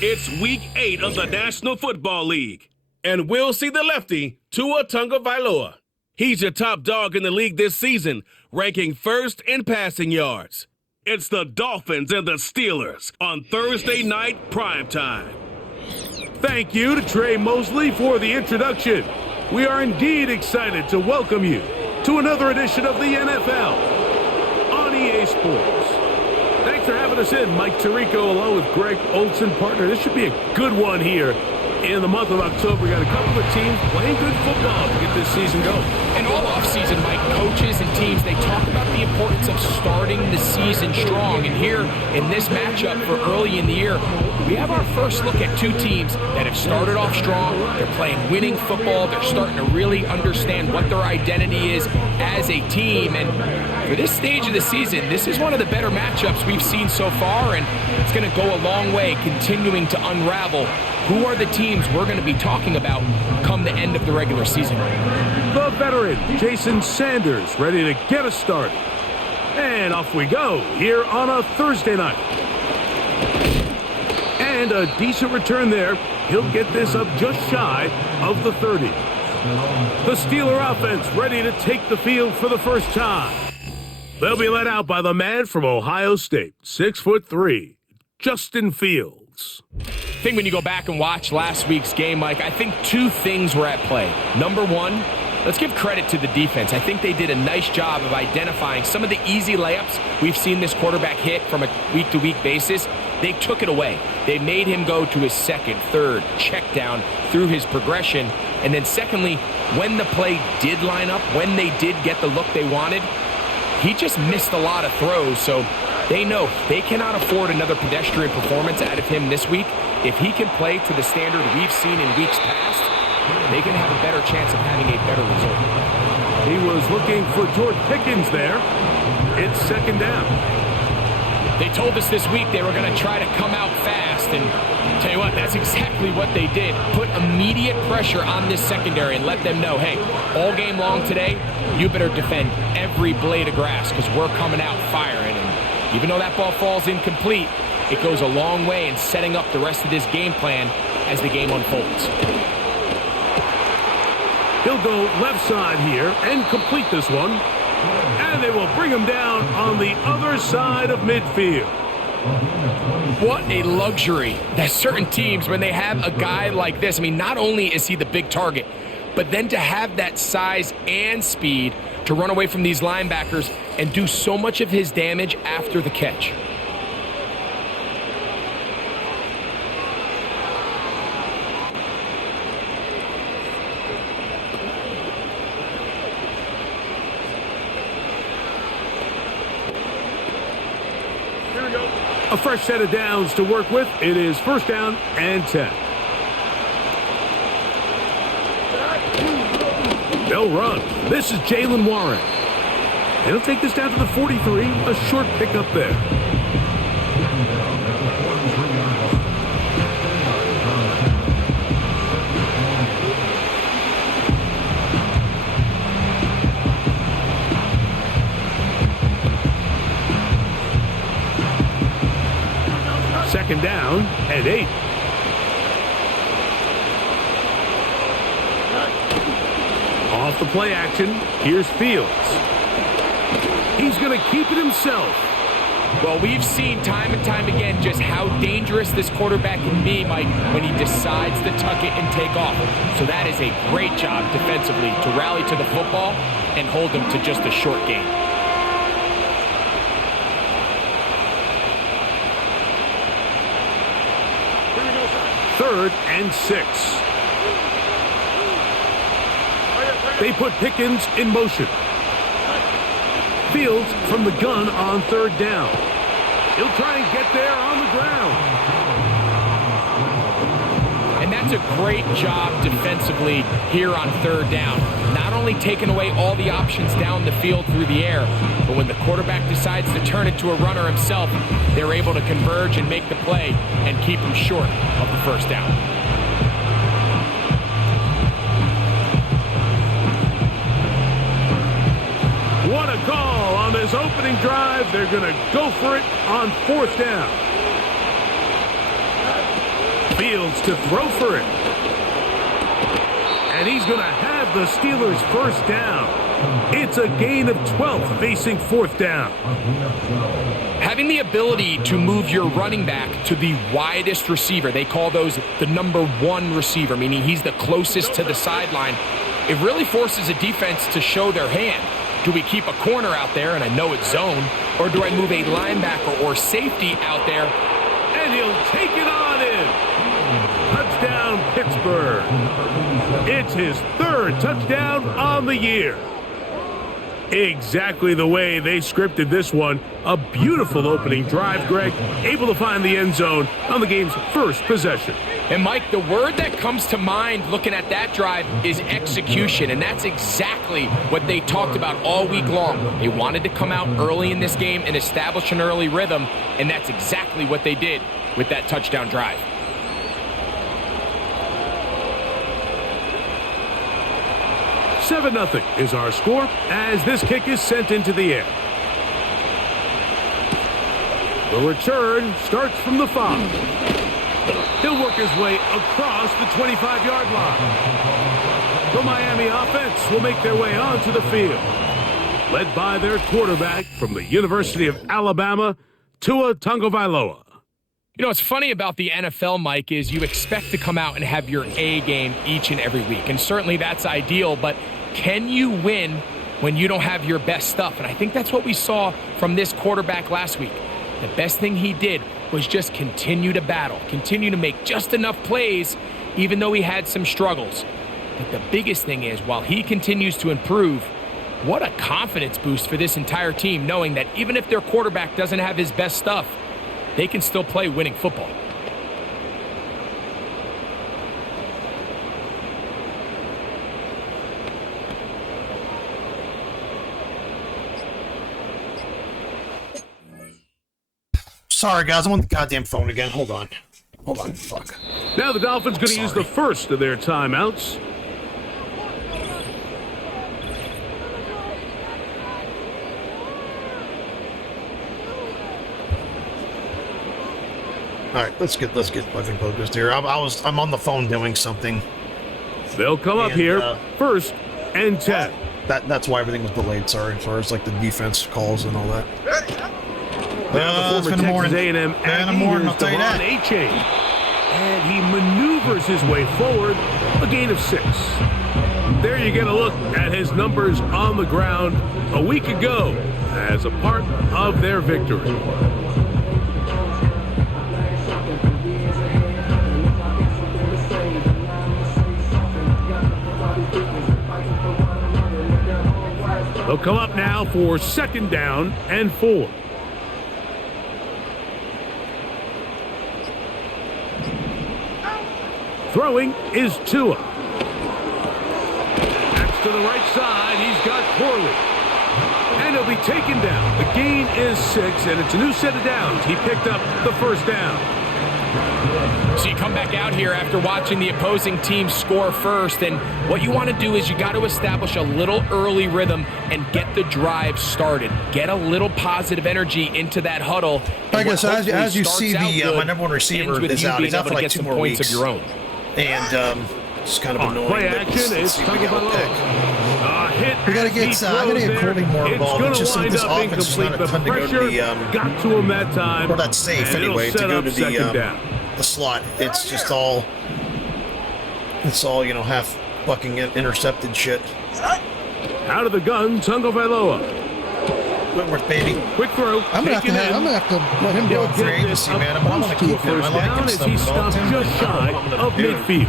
It's Week 8 of the National Football League, and we'll see the lefty, Tua Tagovailoa. He's your top dog in the league this season, ranking first in passing yards. It's the Dolphins and the Steelers on Thursday night primetime. Thank you to Trey Mosley for the introduction. We are indeed excited to welcome you to another edition of the NFL on EA Sports. Thanks for having us in, Mike Tirico, along with Greg Olson, partner. This should be a good one here in the month of October. We got a couple of teams playing good football to get this season going. And all offseason, Mike, coaches and teams, they talk about the importance of starting the season strong. And here in this matchup for early in the year, we have our first look at two teams that have started off strong. They're playing winning football. They're starting to really understand what their identity is as a team. And for this stage of the season, this is one of the better matchups we've seen so far, and it's going to go a long way continuing to unravel who are the teams we're going to be talking about come the end of the regular season. The veteran, Jason Sanders, ready to get us started. And off we go here on a Thursday night. And a decent return there. He'll get this up just shy of the 30. The Steeler offense ready to take the field for the first time. They'll be led out by the man from Ohio State, 6'3", Justin Fields. I think when you go back and watch last week's game, Mike, I think two things were at play. Number one, let's give credit to the defense. I think they did a nice job of identifying some of the easy layups we've seen this quarterback hit from a week-to-week basis. They took it away. They made him go to his second, third, check down through his progression. And then secondly, when the play did line up, when they did get the look they wanted, he just missed a lot of throws. So they know they cannot afford another pedestrian performance out of him this week. If he can play to the standard we've seen in weeks past, they can have a better chance of having a better result. He was looking for George Pickens there. It's second down. They told us this week they were going to try to come out fast, and tell you what, that's exactly what they did. Put immediate pressure on this secondary and let them know, hey, all game long today, you better defend every blade of grass because we're coming out firing. And even though that ball falls incomplete, it goes a long way in setting up the rest of this game plan as the game unfolds. He'll go left side here and complete this one. And they will bring him down on the other side of midfield. What a luxury that certain teams, when they have a guy like this, I mean, not only is he the big target, but then to have that size and speed to run away from these linebackers and do so much of his damage after the catch. A fresh set of downs to work with. It is first down and 10. They'll run. This is Jalen Warren. And he'll take this down to the 43. A short pickup there. Second down and 8. Off the play action, here's Fields. He's going to keep it himself. Well, we've seen time and time again just how dangerous this quarterback can be, Mike, when he decides to tuck it and take off. So that is a great job defensively to rally to the football and hold him to just a short gain. Third and 6. They put Pickens in motion. Fields from the gun on third down. He'll try and get there on the ground. And that's a great job defensively here on third down. Not only taking away all the options down the field through the air, but when the quarterback decides to turn it to a runner himself, they're able to converge and make the play and keep him short of the first down. What a call on this opening drive. They're going to go for it on fourth down. Fields to throw for it. And he's going to have the Steelers first down. It's a gain of 12 facing fourth down. Having the ability to move your running back to the widest receiver, they call those the number one receiver, meaning he's the closest to the sideline. It really forces a defense to show their hand. Do we keep a corner out there, and I know it's zone, or do I move a linebacker or safety out there? And he'll take it on in. Touchdown, Pittsburgh. It's his third touchdown on the year. Exactly the way they scripted this one. A beautiful opening drive, Greg. Able to find the end zone on the game's first possession. And Mike, the word that comes to mind looking at that drive is execution, and that's exactly what they talked about all week long. They wanted to come out early in this game and establish an early rhythm, and that's exactly what they did with that touchdown drive. Seven 0 is our score as this kick is sent into the air. The return starts from the 5. He'll work his way across the 25-yard line. The Miami offense will make their way onto the field, led by their quarterback from the University of Alabama, Tua Tagovailoa. You know, what's funny about the NFL, Mike, is you expect to come out and have your A game each and every week. And certainly that's ideal, but can you win when you don't have your best stuff? And I think that's what we saw from this quarterback last week. The best thing he did was just continue to battle, continue to make just enough plays, even though he had some struggles. But the biggest thing is, while he continues to improve, what a confidence boost for this entire team, knowing that even if their quarterback doesn't have his best stuff, they can still play winning football. Sorry, guys. I'm on the goddamn phone again. Hold on. Fuck. Now the Dolphins going to use the first of their timeouts. All right, let's get fucking focused here. I'm on the phone doing something. They'll come up here first and 10. That's why everything was delayed. Sorry, as far as like the defense calls and all that. Now the former Texas A&M Aggie, I'll tell you that. A-Chain. And he maneuvers his way forward, a gain of 6. There you get a look at his numbers on the ground a week ago as a part of their victory. They'll come up now for second down and 4. Throwing is Tua. That's to the right side. He's got Corley. And he'll be taken down. The gain is 6, and it's a new set of downs. He picked up the first down. So you come back out here after watching the opposing team score first, and what you want to do is you got to establish a little early rhythm and get the drive started. Get a little positive energy into that huddle. I guess as you see, my number one receiver is out. He's out for like 2 more weeks. Of your own. And it's kind of annoying. Play action is Tagovailoa. We gotta get Courtney more involved. It's just like this offense is not a ton to go to the got to him that time. Or that's safe anyway to go to the slot. It's just all half fucking intercepted shit. Out of the gun, Tagovailoa. Whitworth, baby. Quick throw. I'm gonna have to let him go for agency, man. I want to keep him. I like him. As he stops just shy of midfield.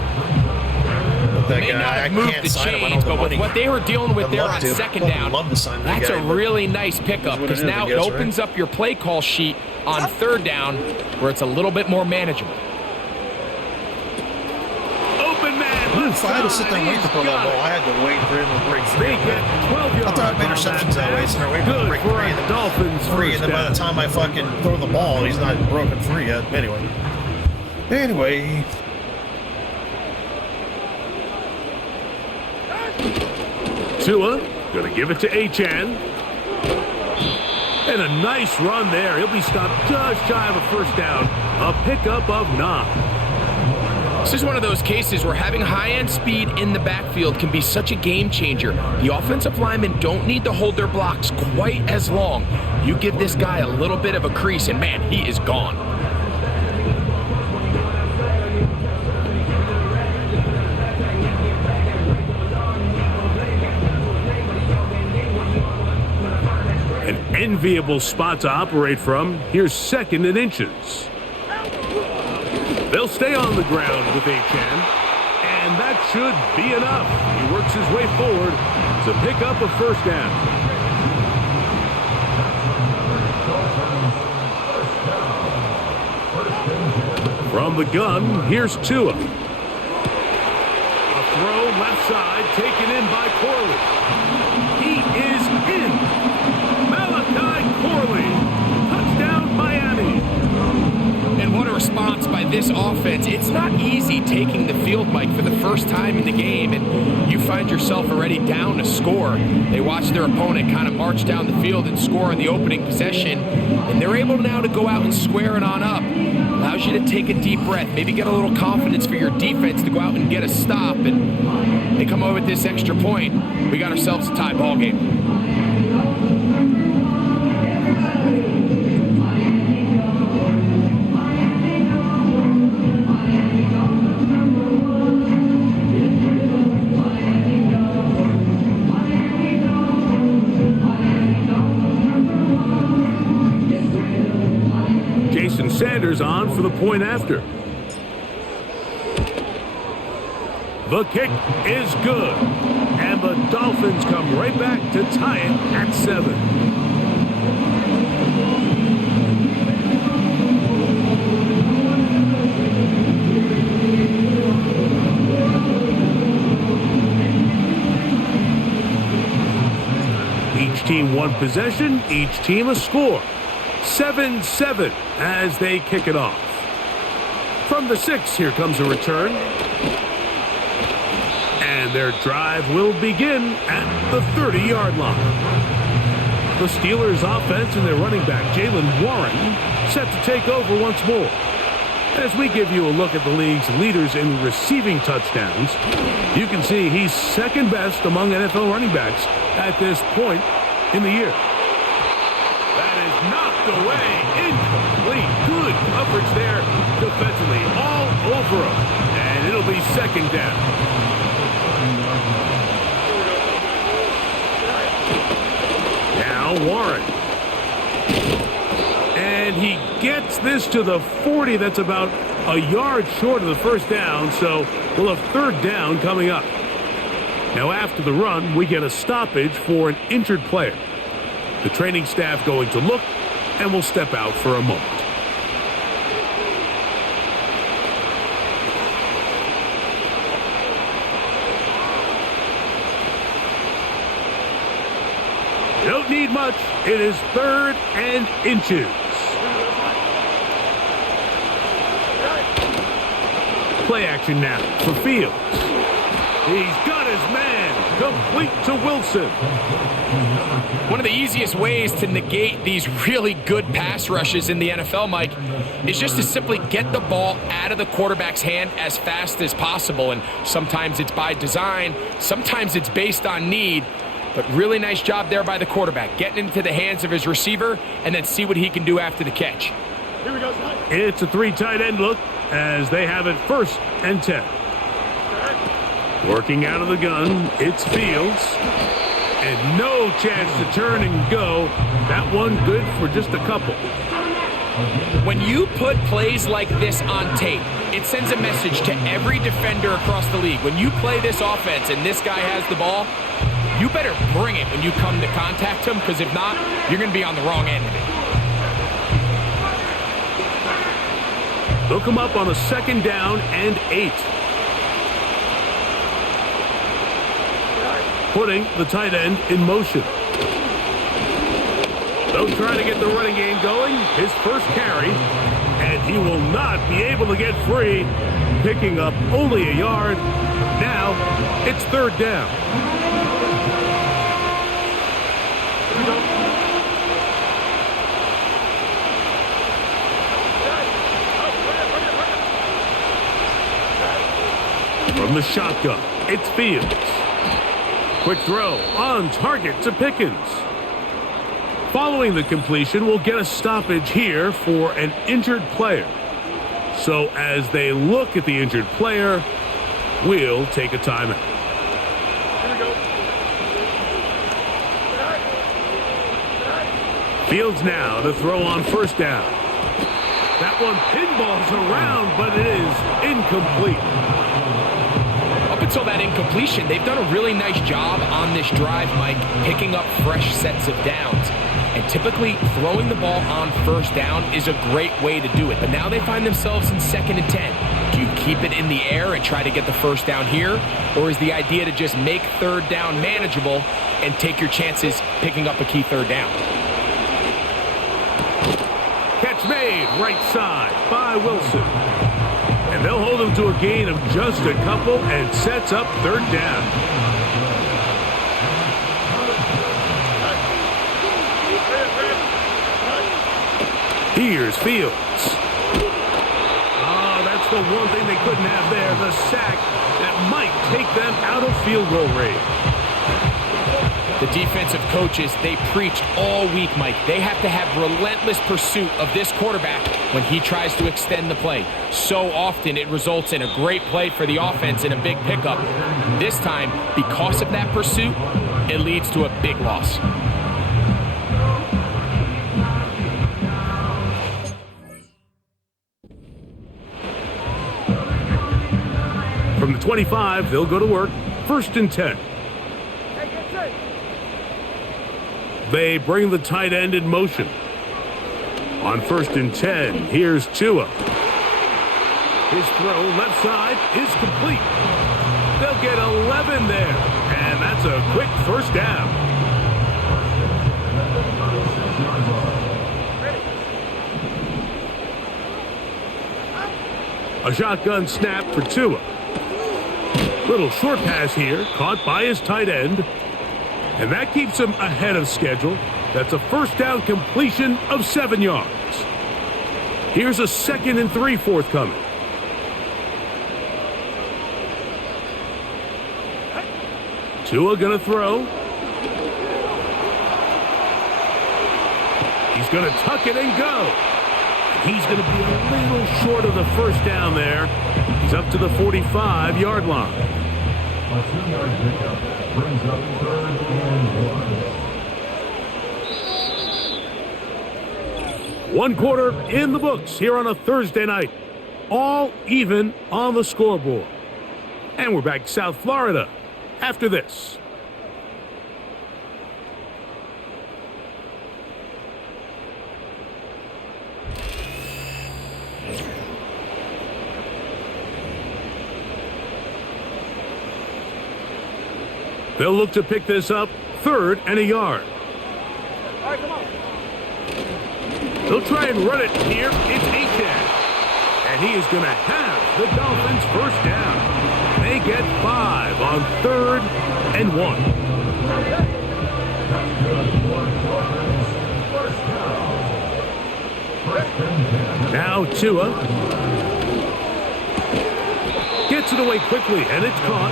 May not have moved the chains, but with what they were dealing with there on second down, that's a really nice pickup, because now it opens up your play call sheet on third down where it's a little bit more manageable. Open man. If I had to sit there and wait to throw that ball, I had to wait for him to break free. I thought my interceptions that way, so I waited for him to break free. Dolphins free, and then by the time I fucking throw the ball, he's not broken free yet. Anyway. Tua gonna give it to Achan. And a nice run there. He'll be stopped just shy of a first down. A pickup of 9. This is one of those cases where having high-end speed in the backfield can be such a game changer. The offensive linemen don't need to hold their blocks quite as long. You give this guy a little bit of a crease, and man, he is gone. An enviable spot to operate from. Here's 2nd and inches. They'll stay on the ground with Achan, and that should be enough. He works his way forward to pick up a 1st down. From the gun, here's Tua. A throw left side, taken in by Corley. He is in. Corley, touchdown Miami. And what a response by this offense. It's not easy taking the field, Mike, for the first time in the game, and you find yourself already down a score. They watch their opponent kind of march down the field and score in the opening possession, and they're able now to go out and square it on up. Allows you to take a deep breath, maybe get a little confidence for your defense to go out and get a stop, and they come over with this extra point. We got ourselves a tie ball game. Sanders on for the point after. The kick is good, and the Dolphins come right back to tie it at 7. Each team one possession, each team a score. 7-7 as they kick it off. From the 6, here comes a return. And their drive will begin at the 30-yard line. The Steelers' offense and their running back, Jaylen Warren, set to take over once more. As we give you a look at the league's leaders in receiving touchdowns, you can see he's 2nd best among NFL running backs at this point in the year. Knocked away, incomplete. Good coverage there defensively, all over him. And it'll be 2nd down. Now Warren. And he gets this to the 40. That's about a yard short of the 1st down, so we'll have 3rd down coming up. Now after the run, we get a stoppage for an injured player. The training staff going to look, and we'll step out for a moment. Don't need much. It is 3rd and inches. Play action now for Fields. He's got his man. Complete to Wilson. One of the easiest ways to negate these really good pass rushes in the NFL, Mike, is just to simply get the ball out of the quarterback's hand as fast as possible. And sometimes it's by design, sometimes it's based on need. But really nice job there by the quarterback, getting into the hands of his receiver and then see what he can do after the catch. Here we go. It's a 3 tight end look as they have it 1st and 10. Working out of the gun, it's Fields. And no chance to turn and go. That one good for just a couple. When you put plays like this on tape, it sends a message to every defender across the league. When you play this offense and this guy has the ball, you better bring it when you come to contact him, because if not, you're going to be on the wrong end of it. They'll come up on a 2nd down and 8. Putting the tight end in motion. They'll try to get the running game going. His 1st carry, and he will not be able to get free, picking up only a yard. Now it's 3rd down. From the shotgun, it's Fields. Quick throw on target to Pickens. Following the completion, we'll get a stoppage here for an injured player. So as they look at the injured player, we'll take a timeout. Here we go. Fields now to throw on first down. That one pinballs around, but it is incomplete. Up until that incompletion, they've done a really nice job on this drive, Mike, picking up fresh sets of downs. And typically, throwing the ball on first down is a great way to do it. But now they find themselves in 2nd and 10. Do you keep it in the air and try to get the first down here? Or is the idea to just make 3rd down manageable and take your chances picking up a key 3rd down? Catch made right side by Wilson. And they'll hold him to a gain of just a couple and sets up 3rd down. Here's Fields. Oh, that's the one thing they couldn't have there, the sack that might take them out of field goal range. The defensive coaches, they preach all week, Mike. They have to have relentless pursuit of this quarterback when he tries to extend the play. So often it results in a great play for the offense and a big pickup. This time, because of that pursuit, it leads to a big loss. From the 25, they'll go to work. 1st and 10. They bring the tight end in motion. On 1st and 10, here's Tua. His throw left side is complete. They'll get 11 there, and that's a quick 1st down. A shotgun snap for Tua. Little short pass here, caught by his tight end. And that keeps him ahead of schedule. That's a 1st down completion of 7 yards. Here's a 2nd and 3 forthcoming. Tua gonna throw. He's gonna tuck it and go. He's gonna be a little short of the 1st down there. He's up to the 45-yard line. A 2-yard pickup brings up 3rd and 1. 1 quarter in the books here on a Thursday night. All even on the scoreboard. And we're back to South Florida after this. They'll look to pick this up 3rd and a yard. All right, come on. They'll try and run it here. It's Aiken. And he is going to have the Dolphins' 1st down. They get 5 on 3rd and 1. Now Tua gets it away quickly, and it's caught.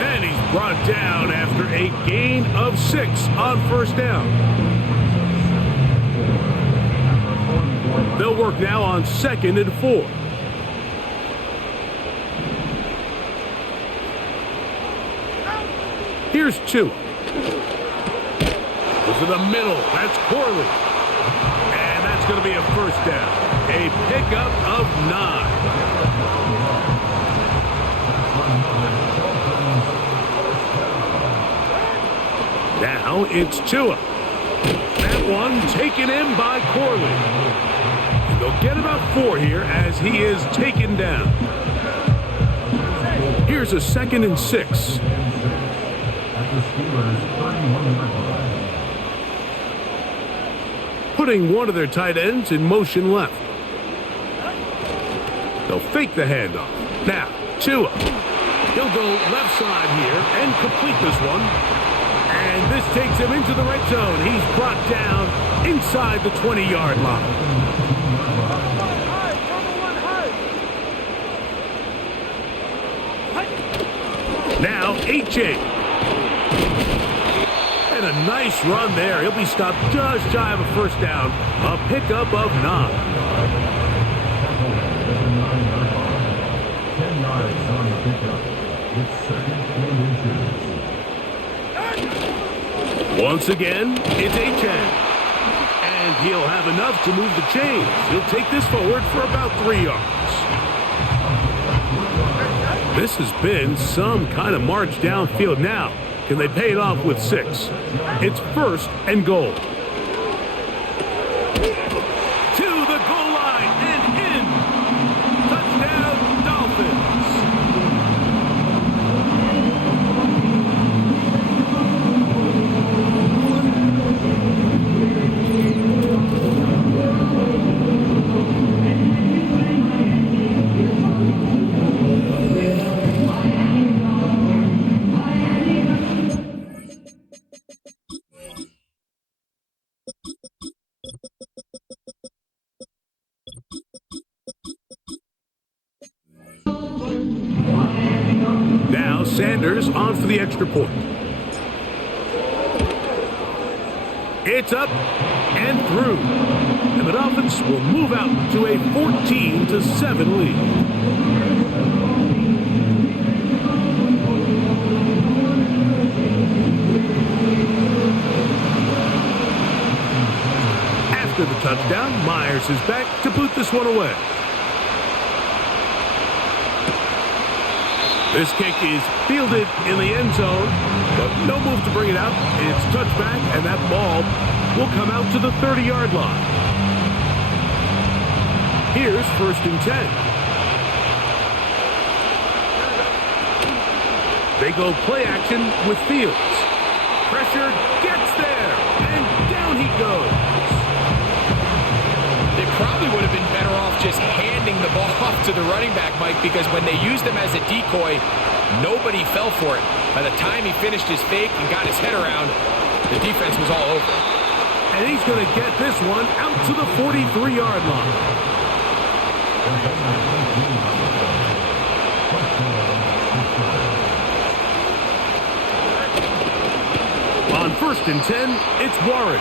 And he's brought down after a gain of 6 on 1st down. They'll work now on 2nd and 4. Here's Tua. Goes to the middle. That's Corley. And that's going to be a 1st down. A pickup of 9. Now it's Tua. That one taken in by Corley. And they'll get about 4 here as he is taken down. Here's a 2nd and 6. Putting one of their tight ends in motion left. They'll fake the handoff. Now, Tua. He'll go left side here and complete this one. And this takes him into the red zone. He's brought down inside the 20-yard line. A-Chain. And a nice run there. He'll be stopped just shy of a first down. A pickup of 9. 10 yards on the pickup. It's second and inches. Once again, it's A-Chain. And he'll have enough to move the chains. He'll take this forward for about 3 yards. This has been some kind of march downfield now. Can they pay it off with 6? It's first and goal. To the goal line and in. Touchdown, Dolphins. Now Sanders on for the extra point. It's up and through. And the Dolphins will move out to a 14-7 lead. After the touchdown, Myers is back to boot this one away. This kick is fielded in the end zone, but no move to bring it out. It's touchback, and that ball will come out to the 30-yard line. Here's first and 10. They go play action with Fields. Pressure gets there, and down he goes. They probably would have been better off just handing the ball off to the running back, Mike, because when they used him as a decoy, nobody fell for it. By the time he finished his fake and got his head around, the defense was all over. And he's going to get this one out to the 43-yard line. On first and 10, it's Warren.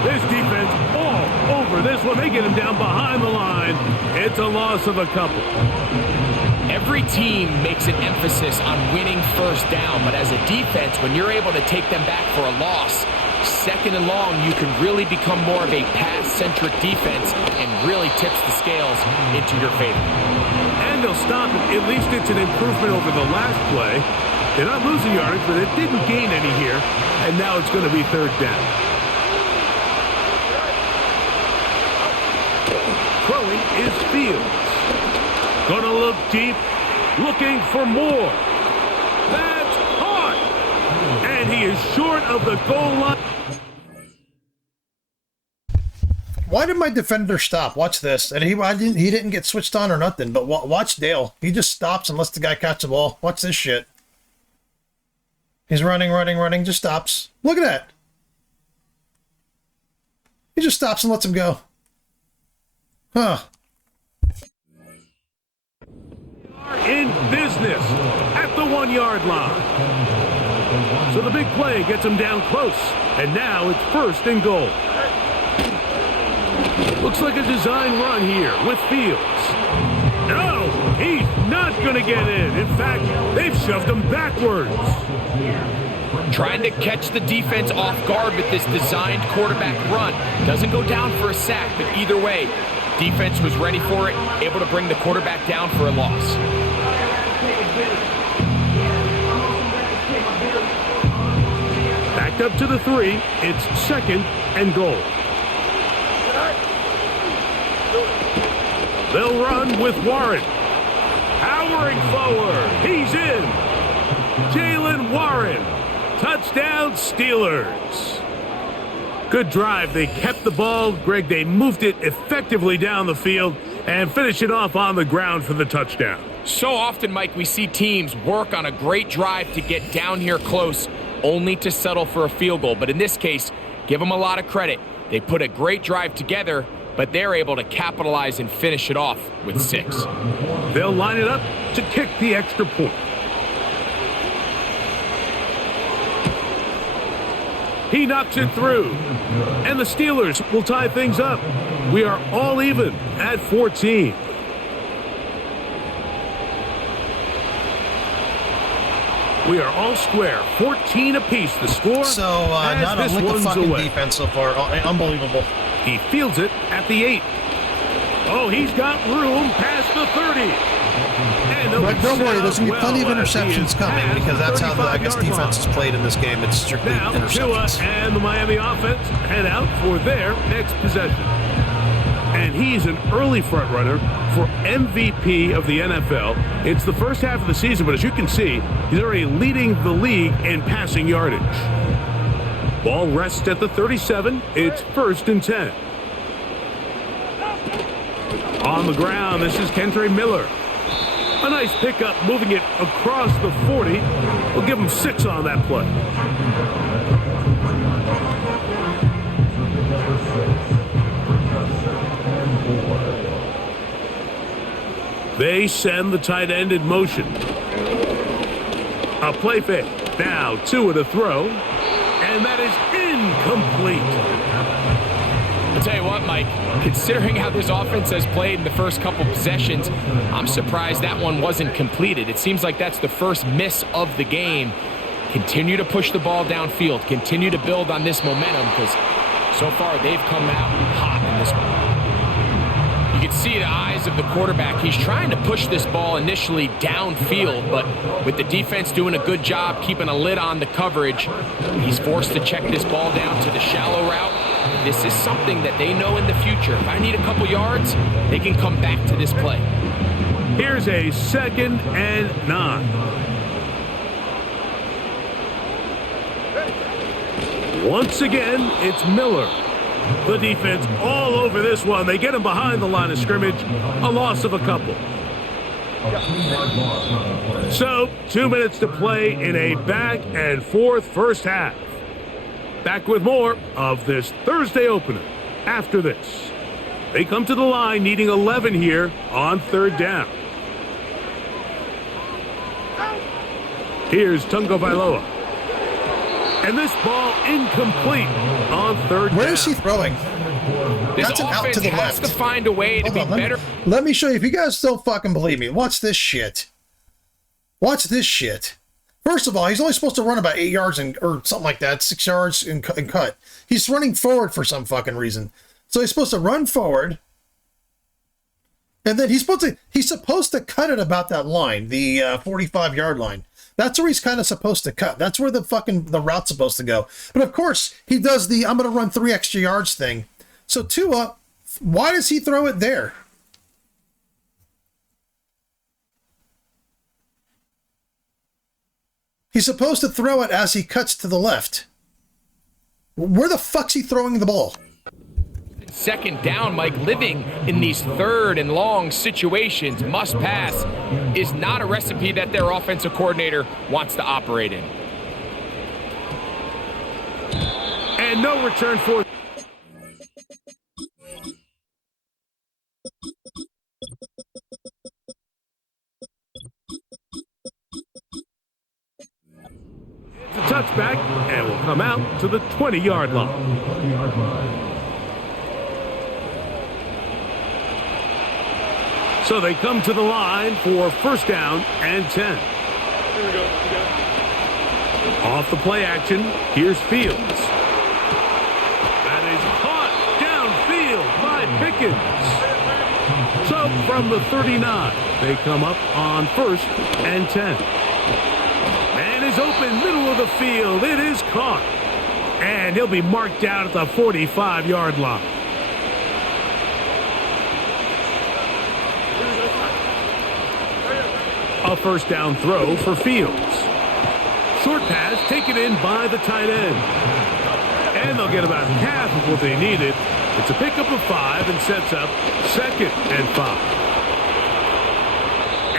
This defense all over this one. They get him down behind the line. It's a loss of a couple. Every team makes an emphasis on winning first down, but as a defense, when you're able to take them back for a loss, second and long, you can really become more of a pass-centric defense and really tips the scales into your favor. And they'll stop it. At least it's an improvement over the last play. They're not losing yardage, but it didn't gain any here. And now it's going to be third down. Throwing is Fields. Gonna look deep, looking for more. That's caught! And he is short of the goal line. Why did my defender stop? Watch this. And he didn't get switched on or nothing, but watch Dale. He just stops and lets the guy catch the ball. Watch this shit. He's running, just stops. Look at that. He just stops and lets him go. Huh. In business at the 1-yard line. So the big play gets him down close. And now it's first and goal. Looks like a design run here with Fields. No, he's not going to get in. In fact, they've shoved him backwards. Trying to catch the defense off guard with this designed quarterback run. Doesn't go down for a sack, but either way, defense was ready for it, able to bring the quarterback down for a loss. Backed up to the 3, it's second and goal. They'll run with Warren. Powering forward, he's in. Jalen Warren, touchdown Steelers. Good drive. They kept the ball. Greg, they moved it effectively down the field and finish it off on the ground for the touchdown. So often, Mike, we see teams work on a great drive to get down here close, only to settle for a field goal. But in this case, give them a lot of credit. They put a great drive together, but they're able to capitalize and finish it off with 6. They'll line it up to kick the extra point. He knocks it through. And the Steelers will tie things up. We are all even at 14. We are all square. 14 apiece the score. So, not a this lick of one's fucking away. defense so far. Unbelievable. He fields it at the 8. Oh, he's got room past the 30. And But don't worry, there's going to be plenty of well as he interceptions is coming past Because that's how the, I guess, 35-yard defense is played in this game. It's strictly Now, Tua interceptions. and the Miami offense head out for their next possession. And he's an early front runner for MVP of the NFL. It's the first half of the season, but as you can see, he's already leading the league in passing yardage. Ball rests at the 37. It's 1st and 10. On the ground, this is Kentre Miller. A nice pickup, moving it across the 40. We'll give him 6 on that play. They send the tight end in motion. A play fake. Now Tua to throw. And that is incomplete. I'll tell you what, Mike, considering how this offense has played in the first couple possessions, I'm surprised that one wasn't completed. It seems like that's the first miss of the game. Continue to push the ball downfield. Continue to build on this momentum because so far they've come out hot in this one. You can see the eyes of the quarterback. He's trying to push this ball initially downfield, but with the defense doing a good job keeping a lid on the coverage, he's forced to check this ball down to the shallow route. This is something that they know in the future. If I need a couple yards, they can come back to this play. Here's a 2nd and 9. Once again, it's Miller. The defense all over this one. They get him behind the line of scrimmage. A loss of a couple. So, 2 minutes to play in a back and forth first half. Back with more of this Thursday opener after this. They come to the line needing 11 here on 3rd down. Here's Tunga Vailoa. And this ball incomplete on 3rd down. Where is he throwing? This That's an out offense to the has left. to find a way to Hold be on, better. Let me show you. If you guys don't fucking believe me, watch this shit. Watch this shit. First of all, he's only supposed to run about 8 yards or something like that, 6 yards and cut. He's running forward for some fucking reason. So he's supposed to run forward, and then he's supposed to cut it about that line, the 45-yard line. That's where he's kind of supposed to cut. That's where the route's supposed to go. But of course, he does the I'm going to run 3 extra yards thing. So Tua, why does he throw it there? He's supposed to throw it as he cuts to the left. Where the fuck's he throwing the ball? 2nd down, Mike, living in these 3rd and long situations, must pass, is not a recipe that their offensive coordinator wants to operate in. And no return for... It's a touchback, and will come out to the 20-yard line. So they come to the line for 1st down and 10. Here we go. Off the play action, here's Fields. That is caught downfield by Pickens. So from the 39, they come up on 1st and 10. Man is open, middle of the field. It is caught. And he'll be marked down at the 45-yard line. A 1st down throw for Fields. Short pass taken in by the tight end. And they'll get about half of what they needed. It's a pickup of 5 and sets up 2nd and 5.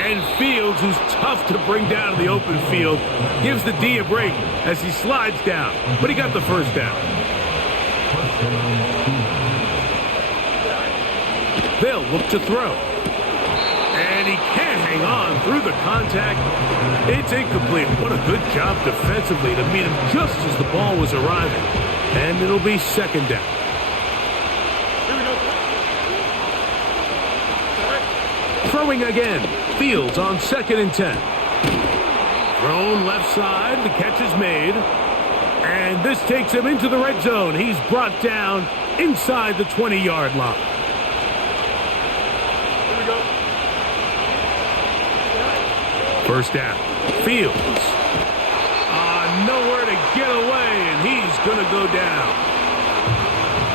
And Fields, who's tough to bring down in the open field, gives the D a break as he slides down. But he got the 1st down. They'll look to throw. And he can't hang on through the contact. It's incomplete. What a good job defensively to meet him just as the ball was arriving. And it'll be second down. Throwing again. Fields on 2nd and 10. Thrown left side. The catch is made. And this takes him into the red zone. He's brought down inside the 20-yard line. Here we go. First down. Fields. Nowhere to get away, and he's going to go down.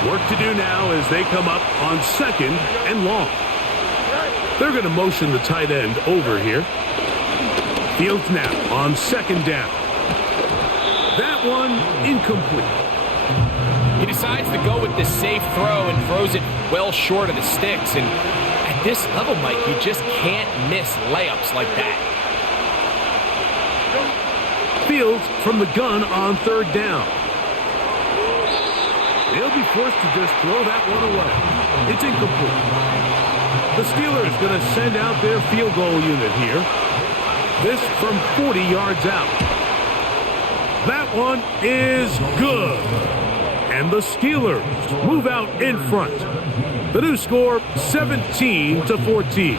Work to do now as they come up on 2nd and long. They're going to motion the tight end over here. Fields now on 2nd down. That one incomplete. He decides to go with the safe throw and throws it well short of the sticks. And at this level, Mike, you just can't miss layups like that. Fields from the gun on 3rd down. They'll be forced to just throw that one away. It's incomplete. The Steelers going to send out their field goal unit here. This from 40 yards out. That one is good. And the Steelers move out in front. The new score, 17-14.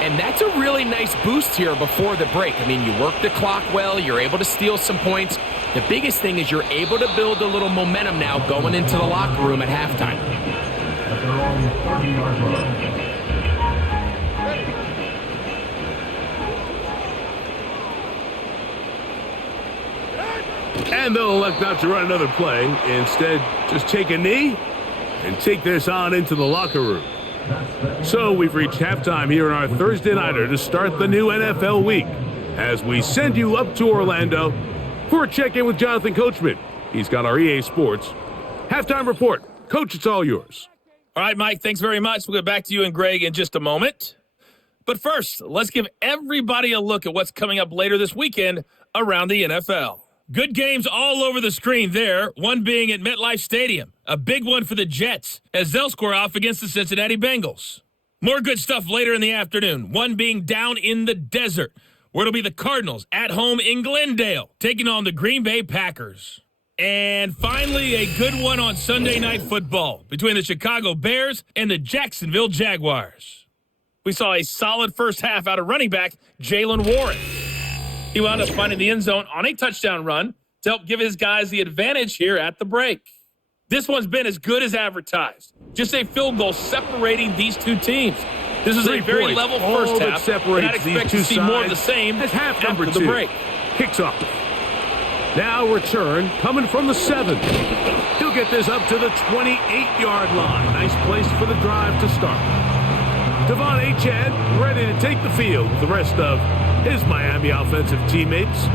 And that's a really nice boost here before the break. I mean, you work the clock well. You're able to steal some points. The biggest thing is you're able to build a little momentum now going into the locker room at halftime. At their own 30-yard line. And they'll elect not to run another play. Instead, just take a knee and take this on into the locker room. So we've reached halftime here in our Thursday Nighter to start the new NFL week as we send you up to Orlando for a check-in with Jonathan Coachman. He's got our EA Sports halftime report. Coach, it's all yours. All right, Mike, thanks very much. We'll get back to you and Greg in just a moment. But first, let's give everybody a look at what's coming up later this weekend around the NFL. Good games all over the screen there, one being at MetLife Stadium. A big one for the Jets as they'll square off against the Cincinnati Bengals. More good stuff later in the afternoon, one being down in the desert, where it'll be the Cardinals at home in Glendale, taking on the Green Bay Packers. And finally, a good one on Sunday Night Football between the Chicago Bears and the Jacksonville Jaguars. We saw a solid first half out of running back Jaylen Warren. He wound up finding the end zone on a touchdown run to help give his guys the advantage here at the break. This one's been as good as advertised. Just a field goal separating these two teams. This is a very level first half, and I'd expect to see more of the same as half number after the break. Kicks off. Now return coming from the 7. He'll get this up to the 28-yard line. Nice place for the drive to start. Devon Achane ready to take the field with the rest of his Miami offensive teammates.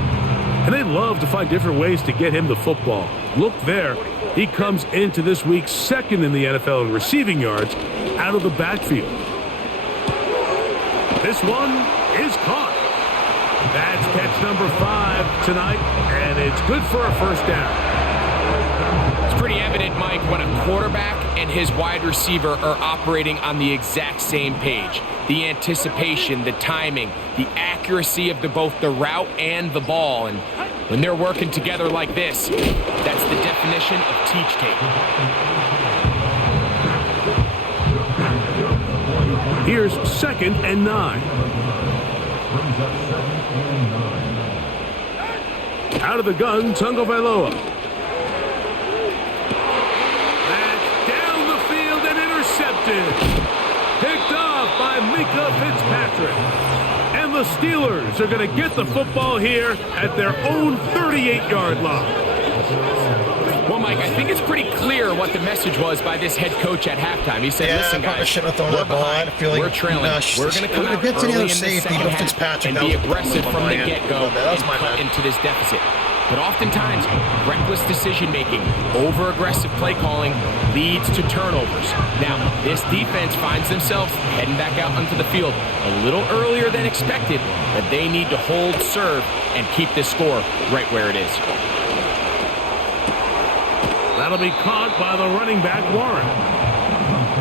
And they love to find different ways to get him the football. Look there. He comes into this week 2nd in the NFL in receiving yards out of the backfield. This one is caught. That's catch number 5 tonight, and it's good for a first down. It's pretty evident, Mike, when a quarterback and his wide receiver are operating on the exact same page. The anticipation, the timing, the accuracy of both the route and the ball. And when they're working together like this, that's the definition of teach tape. Here's 2nd and 9. Out of the gun, Tagovailoa. That's down the field and intercepted. Picked off by Mika Fitzpatrick. And the Steelers are going to get the football here at their own 38-yard line. Well, Mike, I think it's pretty clear what the message was by this head coach at halftime. He said, listen, guys, we're trailing. We're going to come out early in the second half and be aggressive from the get-go and cut into this deficit. But oftentimes, reckless decision-making, over-aggressive play calling leads to turnovers. Now, this defense finds themselves heading back out onto the field a little earlier than expected, but they need to hold serve and keep this score right where it is. That'll be caught by the running back, Warren.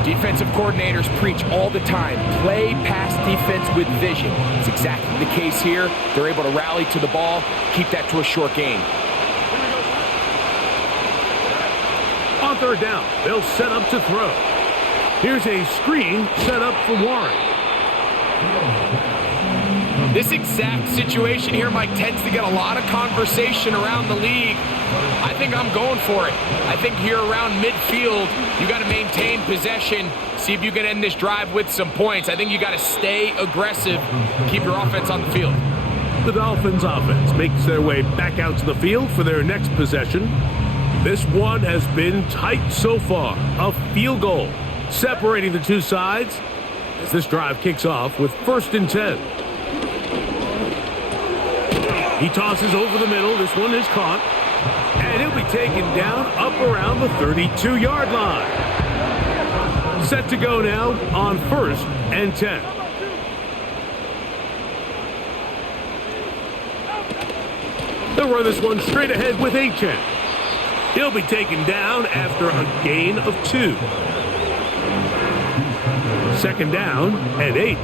Defensive coordinators preach all the time, play pass defense with vision. It's exactly the case here. They're able to rally to the ball, keep that to a short gain. On third down, they'll set up to throw. Here's a screen set up for Warren. This exact situation here, Mike, tends to get a lot of conversation around the league. I think I'm going for it. I think here around midfield, you got to maintain possession, see if you can end this drive with some points. I think you got to stay aggressive, keep your offense on the field. The Dolphins offense makes their way back out to the field for their next possession. This one has been tight so far. A field goal separating the two sides as this drive kicks off with 1st and 10. He tosses over the middle. This one is caught. And he'll be taken down up around the 32-yard line. Set to go now on 1st and 10. They'll run this one straight ahead with Achane. He'll be taken down after a gain of 2. 2nd down and 8.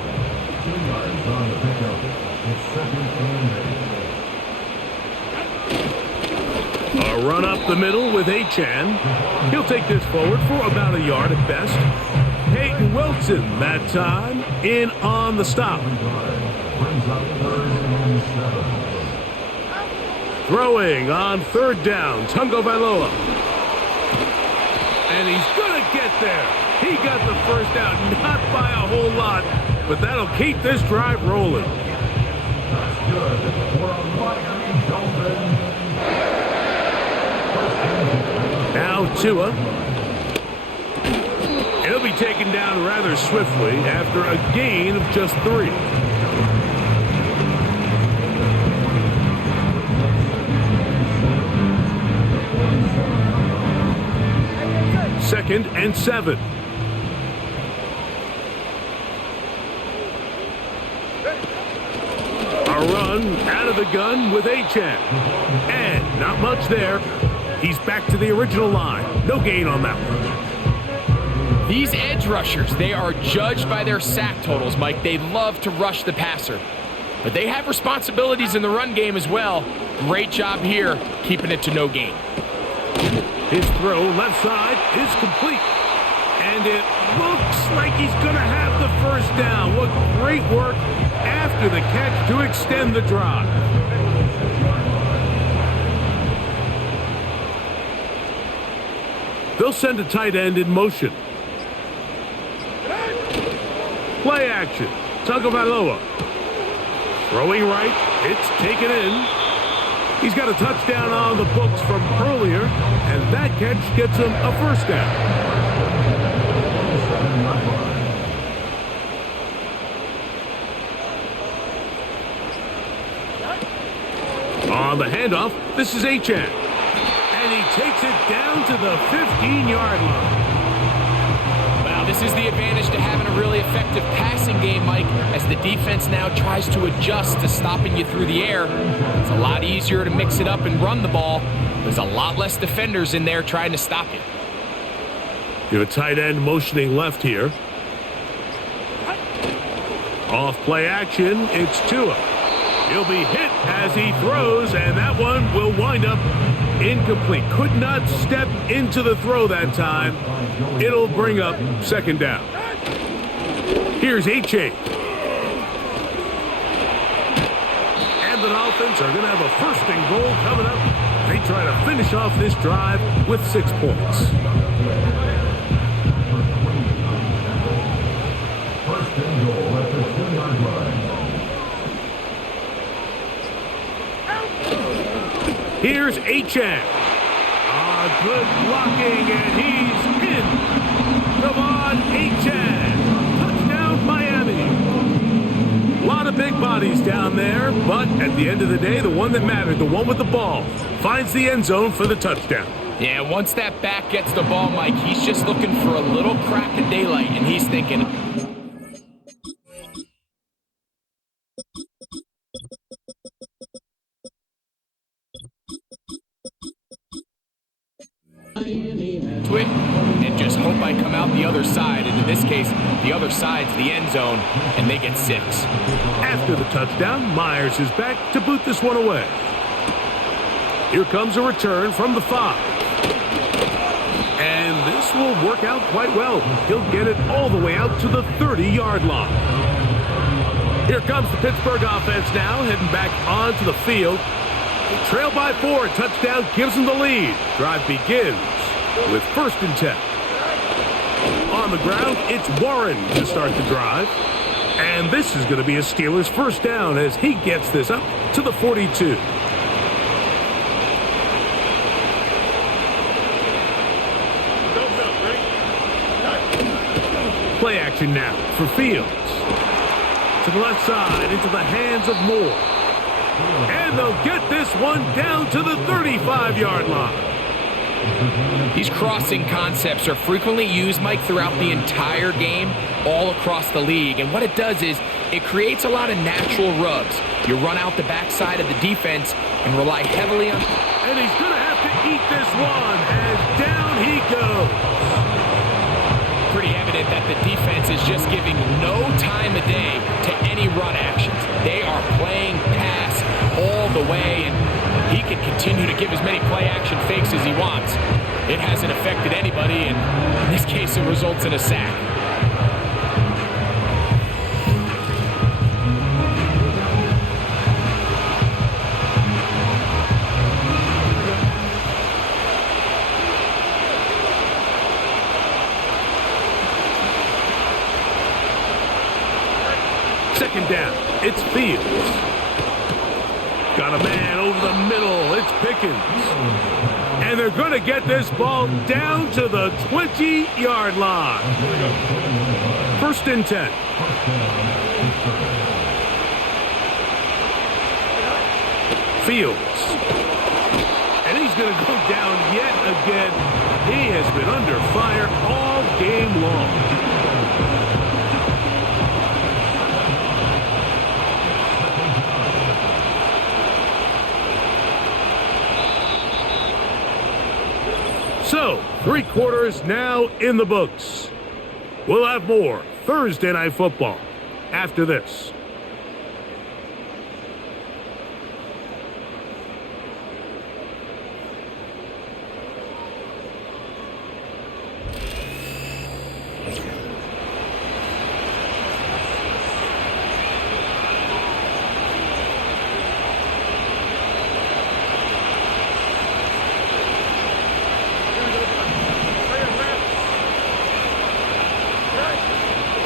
A run up the middle with Achane. He'll take this forward for about a yard at best. Peyton Wilson that time in on the stop. Throwing on 3rd down, Tungo Vailoa. And he's going to get there. He got the first out, not by a whole lot, but that'll keep this drive rolling. That's good for a Miami Dolphins. Now Tua. He'll be taken down rather swiftly after a gain of just 3. Second and 7. A run out of the gun with Achane. And not much there. He's back to the original line. No gain on that one. These edge rushers, they are judged by their sack totals, Mike. They love to rush the passer. But they have responsibilities in the run game as well. Great job here, keeping it to no gain. His throw left side is complete. And it looks like he's going to have the first down. What great work after the catch to extend the drive. They'll send a tight end in motion. Play action. Tagovailoa. Throwing right. It's taken in. He's got a touchdown on the books from earlier, and that catch gets him a first down. On the handoff, this is Achane. And he takes it down to the 15-yard line. Wow, this is the advantage to having a really effective passing game, Mike, as the defense now tries to adjust to stopping you through the air. It's a lot easier to mix it up and run the ball. There's a lot less defenders in there trying to stop you. You have a tight end motioning left here. Off play action, it's Tua. He'll be hit as he throws, and that one will wind up incomplete. Could not step into the throw that time. It'll bring up 2nd down. Here's Achane. And the Dolphins are going to have a 1st and goal coming up. They try to finish off this drive with 6 points. 1st and goal at the 2-yard line. Here's Achane. Good blocking, and he's in. Come on, Achane. Touchdown, Miami. A lot of big bodies down there, but at the end of the day, the one that mattered, the one with the ball, finds the end zone for the touchdown. Yeah, once that back gets the ball, Mike, he's just looking for a little crack of daylight, and he's thinking, to it and just hope I come out the other side, and in this case, the other side's the end zone, and they get 6. After the touchdown, Myers is back to boot this one away. Here comes a return from the 5. And this will work out quite well. He'll get it all the way out to the 30-yard line. Here comes the Pittsburgh offense now, heading back onto the field. They trail by 4. A touchdown gives them the lead. Drive begins with 1st and 10. On the ground, it's Warren to start the drive. And this is going to be a Steelers first down as he gets this up to the 42. Play action now for Fields. To the left side, into the hands of Moore. And they'll get this one down to the 35-yard line. These crossing concepts are frequently used, Mike, throughout the entire game, all across the league. And what it does is it creates a lot of natural rubs. You run out the backside of the defense and rely heavily on... And he's going to have to eat this one as down he goes. Pretty evident that the defense is just giving no time of day to any run actions. They are playing pass all the way, and he can continue to give as many play-action fakes as he wants. It hasn't affected anybody, and in this case, it results in a sack. Second down, it's Fields. Got a man over the middle, it's Pickens. And they're going to get this ball down to the 20-yard line. 1st and 10. Fields. And he's going to go down yet again. He has been under fire all game long. So, 3 quarters now in the books. We'll have more Thursday Night Football after this.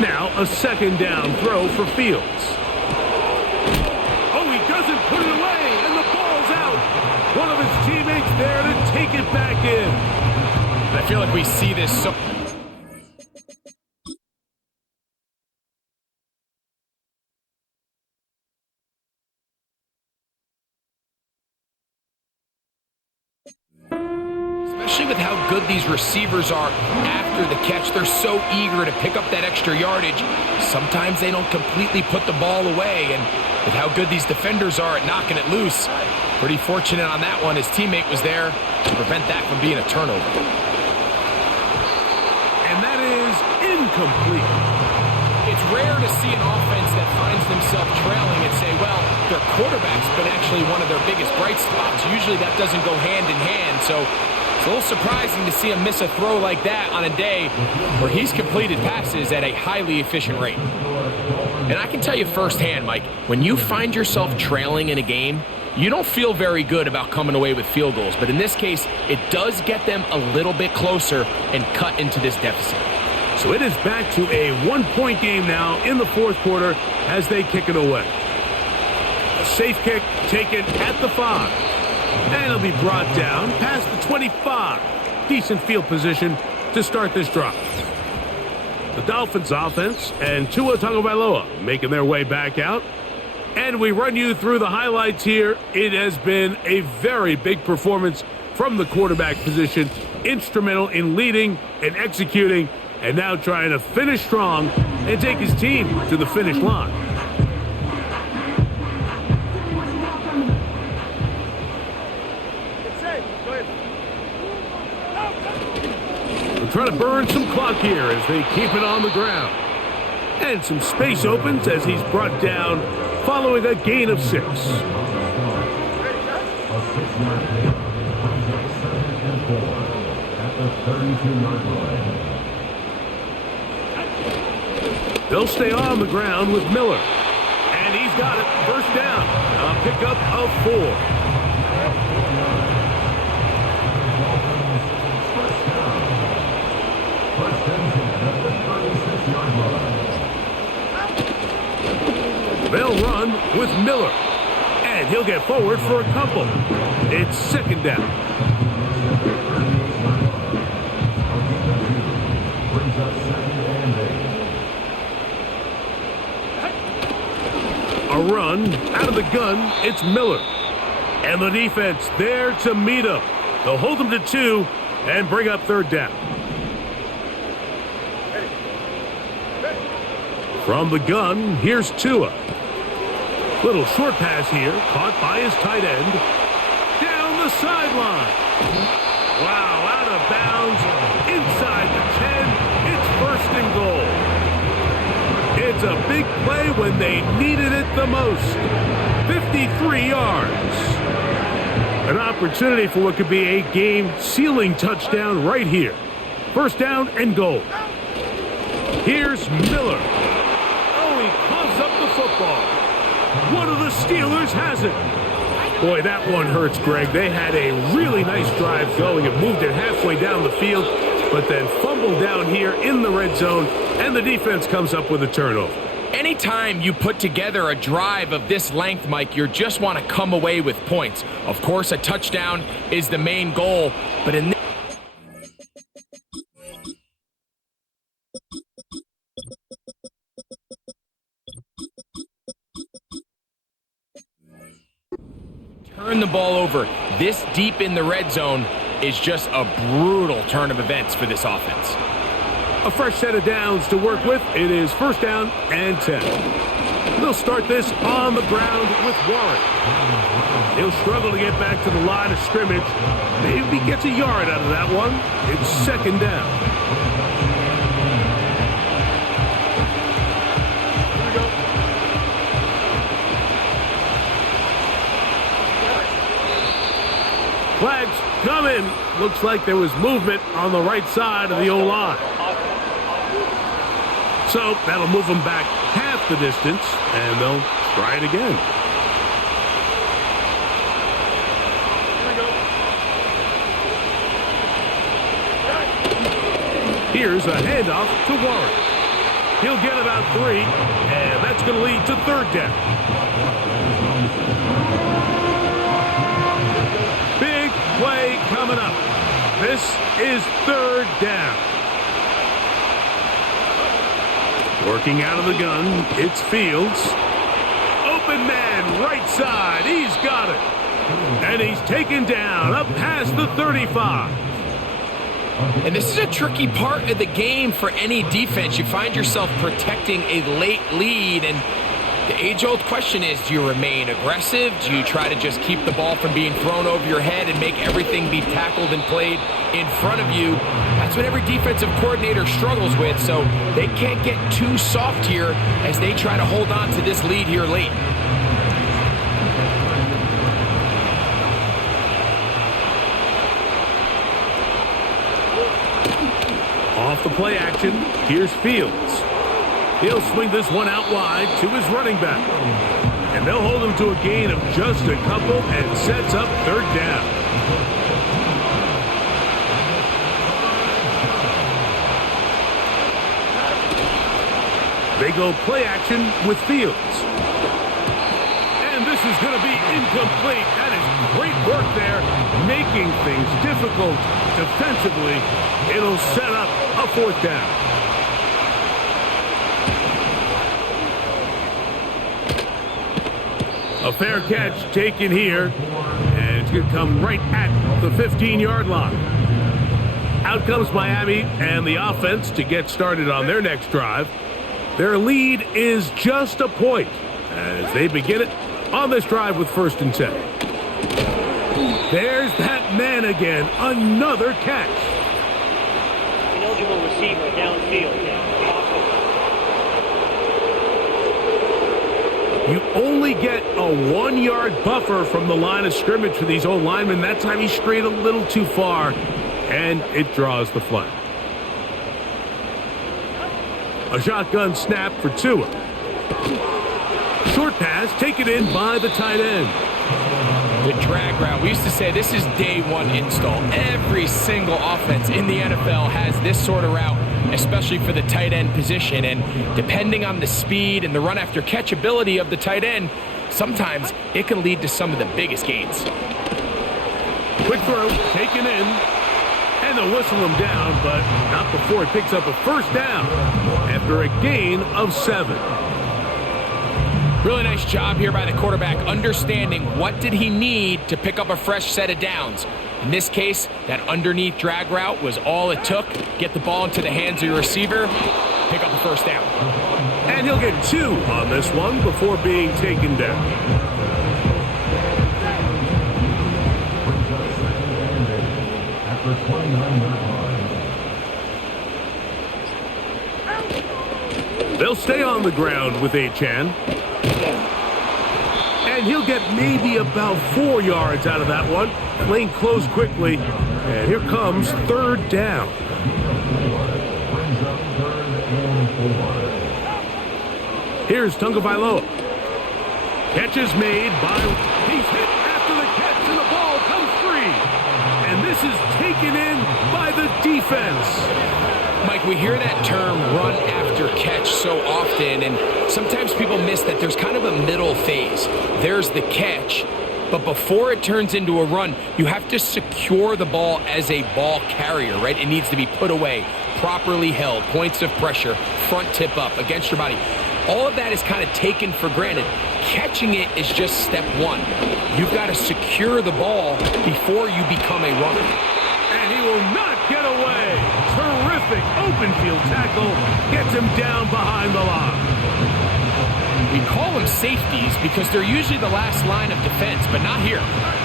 Now a 2nd down throw for Fields. Oh, he doesn't put it away, and the ball's out. One of his teammates there to take it back in. I feel like we see this so... Especially with how good these receivers are after the catch. They're so eager to pick up that extra yardage. Sometimes they don't completely put the ball away, and with how good these defenders are at knocking it loose, pretty fortunate on that one. His teammate was there to prevent that from being a turnover. And that is incomplete. It's rare to see an offense that finds themselves trailing and say, well, their quarterback's been actually one of their biggest bright spots. Usually that doesn't go hand in hand, so it's a little surprising to see him miss a throw like that on a day where he's completed passes at a highly efficient rate. And I can tell you firsthand, Mike, when you find yourself trailing in a game, you don't feel very good about coming away with field goals. But in this case, it does get them a little bit closer and cut into this deficit. So it is back to a 1-point game now in the 4th quarter as they kick it away. A safe kick taken at the 5. And it'll be brought down past the 25. Decent field position to start this drive. The Dolphins offense and Tua Tagovailoa making their way back out. And we run you through the highlights here. It has been a very big performance from the quarterback position. Instrumental in leading and executing, and now trying to finish strong and take his team to the finish line. try to burn some clock here as they keep it on the ground. And some space opens as he's brought down following a gain of 6. A 6-yard pickup brings up 2nd and 4 at the 32-yard line. They'll stay on the ground with Miller. And he's got it. First down. A pickup of 4. First and 10 at the 36-yard line. They'll run with Miller. And he'll get forward for a couple. It's 2nd down. Brings up 2nd and 8. A run out of the gun. It's Miller. And the defense there to meet him. They'll hold him to 2 and bring up 3rd down. From the gun, here's Tua. Little short pass here, caught by his tight end. Down the sideline. Wow, out of bounds. Inside the 10. It's 1st and goal. It's a big play when they needed it the most. 53 yards. An opportunity for what could be a game-sealing touchdown right here. 1st down and goal. Here's Miller. Oh, he clubs up the football. One of the Steelers has it. Boy, that one hurts, Greg. They had a really nice drive going and moved it halfway down the field, but then fumbled down here in the red zone, and the defense comes up with a turnover. Anytime you put together a drive of this length, Mike, you just want to come away with points. Of course, a touchdown is the main goal, but in turn the ball over this deep in the red zone is just a brutal turn of events for this offense. A fresh set of downs to work with. It is 1st down and 10. They'll start this on the ground with Warren. He'll struggle to get back to the line of scrimmage. Maybe gets a yard out of that one. It's 2nd down. Flags coming. Looks like there was movement on the right side of the O-line. So that'll move them back half the distance, and they'll try it again. Here's a handoff to Warren. He'll get about 3, and that's going to lead to 3rd down. Big play coming up. This is 3rd down. Working out of the gun, it's Fields. Open man, right side. He's got it. And he's taken down up past the 35. And this is a tricky part of the game for any defense. You find yourself protecting a late lead, and the age-old question is, do you remain aggressive? Do you try to just keep the ball from being thrown over your head and make everything be tackled and played in front of you? That's what every defensive coordinator struggles with, so they can't get too soft here as they try to hold on to this lead here late. Off the play action, here's Fields. He'll swing this one out wide to his running back. And they'll hold him to a gain of just a couple and sets up 3rd down. They go play action with Fields. And this is going to be incomplete. That is great work there, making things difficult defensively. It'll set up a 4th down. A fair catch taken here, and it's going to come right at the 15-yard line. Out comes Miami and the offense to get started on their next drive. Their lead is just a point as they begin it on this drive with 1st and 10. There's that man again, another catch. ineligible receiver downfield. You only get a 1 yard buffer from the line of scrimmage for these old linemen. That time he strayed a little too far, and it draws the flag. A shotgun snap for Tua. Short pass taken in by the tight end. The drag route. We used to say this is day one install. Every single offense in the NFL has this sort of route, especially for the tight end position. And depending on the speed and the run after catch ability of the tight end, sometimes it can lead to some of the biggest gains. Quick throw, taken in, and they'll whistle him down, but not before he picks up a first down after a gain of 7. Really nice job here by the quarterback, understanding what did he need to pick up a fresh set of downs. In this case, that underneath drag route was all it took. Get the ball into the hands of your receiver, pick up the first down. And he'll get 2 on this one before being taken down. At the 29-yard line. They'll stay on the ground with Achan. And he'll get maybe about 4 yards out of that one. Lane closed quickly. And here comes third down. Brings up 3rd and 4. Here's Tagovailoa. Catch is made by... He's hit after the catch, and the ball comes free. And this is taken in by the defense. Mike, we hear that term run after catch so often, and sometimes people miss that there's kind of a middle phase. There's the catch, but before it turns into a run, you have to secure the ball as a ball carrier, right? It needs to be put away, properly held, points of pressure, front tip up against your body. All of that is kind of taken for granted. Catching it is just step one. You've got to secure the ball before you become a runner. And he will not get away. Terrific open field tackle. Gets him down behind the line. We call them safeties because they're usually the last line of defense, but not here.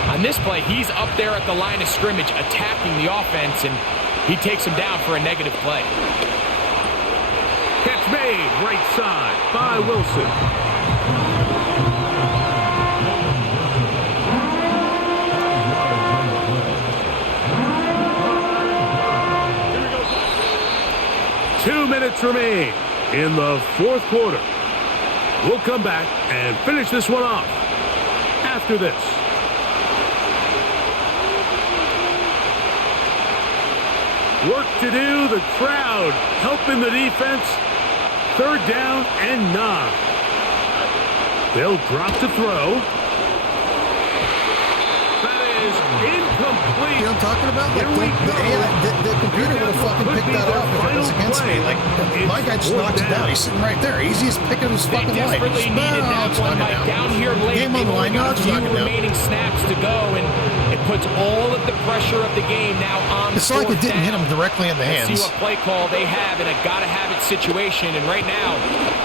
On this play, he's up there at the line of scrimmage attacking the offense, and he takes him down for a negative play. Catch made right side by Wilson. Two minutes remain in the fourth quarter. We'll come back and finish this one off after this. Work to do, the crowd helping the defense. Third down and 9. They'll drop to throw. That is incomplete. You know what I'm talking about? Like Here we the go. AI, the computer would have fucking Could picked be that their off if it was final against play. me. Like, my guy just It's knocks it fourth down. He's sitting right there. Easiest pick of his They fucking life. desperately Just, needed "No, that just one, knock it Mike. Down here late, Game on they've the line. only No, got just a few knock it down. remaining snaps to go, and it puts all of the pressure of the game now on It's like it fourth didn't hit down. him directly in the Let's hands. see what play call they have in a gotta-have-it situation. And right now,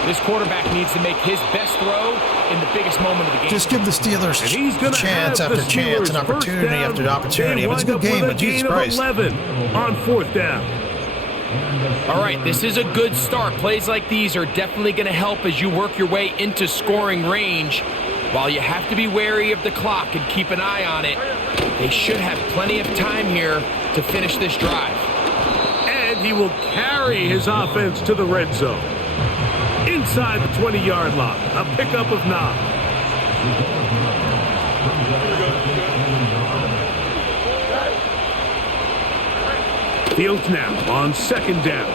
this quarterback needs to make his best throw in the biggest moment of the game. Just give the Steelers And he's gonna chance have after the chance Steelers and opportunity first down. after opportunity. They It was a wind good up game, with but a Jesus gain of Christ. 11 on fourth down. All right, this is a good start. Plays like these are definitely going to help as you work your way into scoring range. While you have to be wary of the clock and keep an eye on it, they should have plenty of time here to finish this drive. And he will carry his offense to the red zone. Inside the 20-yard line, a pickup of 9. Fields now on second down.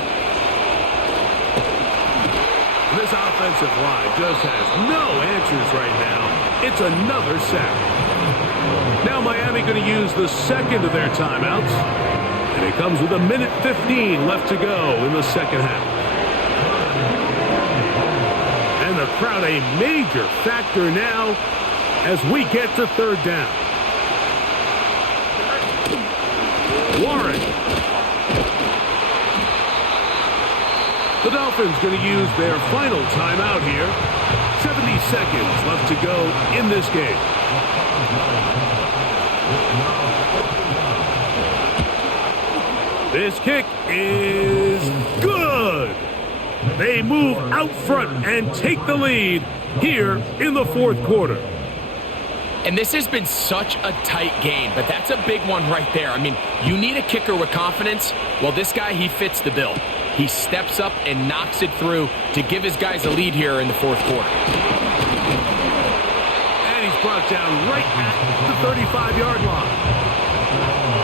This offensive line just has no answers right now. It's another sack. Now Miami going to use the second of their timeouts. And it comes with 1:15 left to go in the second half. And the crowd a major factor now as we get to third down. Warren. The Dolphins going to use their final timeout here. 70 seconds left to go in this game. This kick is good. They move out front and take the lead here in the fourth quarter. And this has been such a tight game, but that's a big one right there. I mean, you need a kicker with confidence. Well, this guy, he fits the bill. He steps up and knocks it through to give his guys a lead here in the fourth quarter. And he's brought down right at the 35-yard line.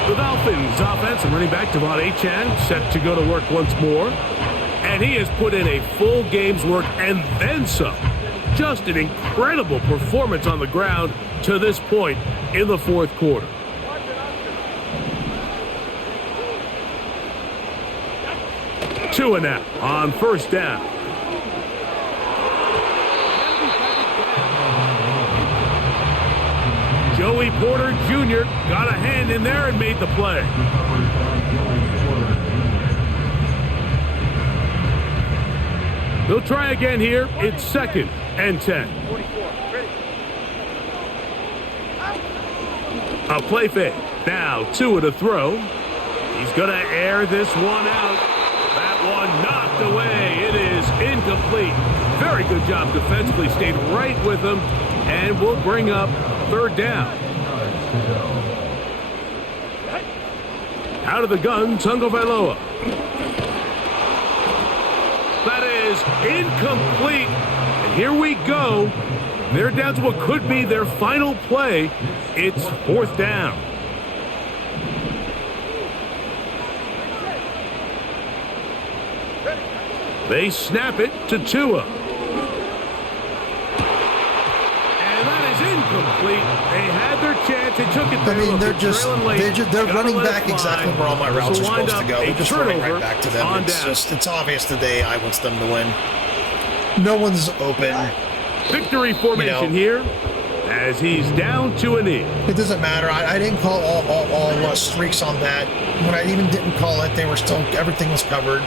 The Dolphins offense and running back Devon Achane set to go to work once more. And he has put in a full game's work and then some. Just an incredible performance on the ground to this point in the fourth quarter. Two and now on first down. Joey Porter Jr. got a hand in there and made the play. They'll try again here. It's 2nd and 10. A play fake. Now Tua to throw. He's going to air this one out. That one knocked away. It is incomplete. Very good job defensively. Stayed right with him. And will bring up third down. Out of the gun, Tagovailoa. That is incomplete. And here we go. They're down to what could be their final play. It's fourth down. They snap it to Tua. And that is incomplete. They had their chance. They took it. I mean, they're running back exactly where all my routes are supposed to go. They're just running right back to them. It's obvious today I want them to win. No one's open. Victory formation here as he's down to a knee. It doesn't matter. I didn't call all streaks on that. When I even didn't call it, they were still, everything was covered.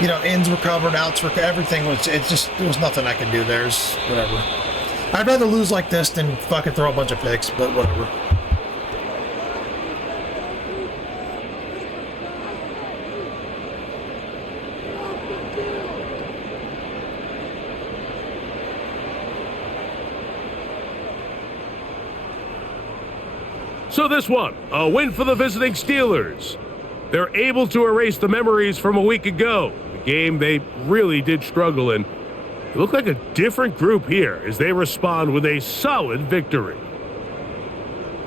You know, ins were covered, outs were, everything was, there was nothing I could do. There's whatever. I'd rather lose like this than fucking throw a bunch of picks, but whatever. So this one, a win for the visiting Steelers. They're able to erase the memories from a week ago, a game they really did struggle in. They look like a different group here as they respond with a solid victory.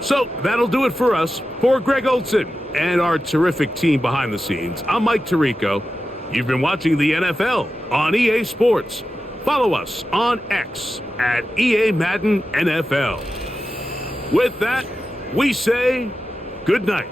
So that'll do it for us. For Greg Olson and our terrific team behind the scenes, I'm Mike Tirico. You've been watching the NFL on EA Sports. Follow us on X at EA Madden NFL. With that, we say good night.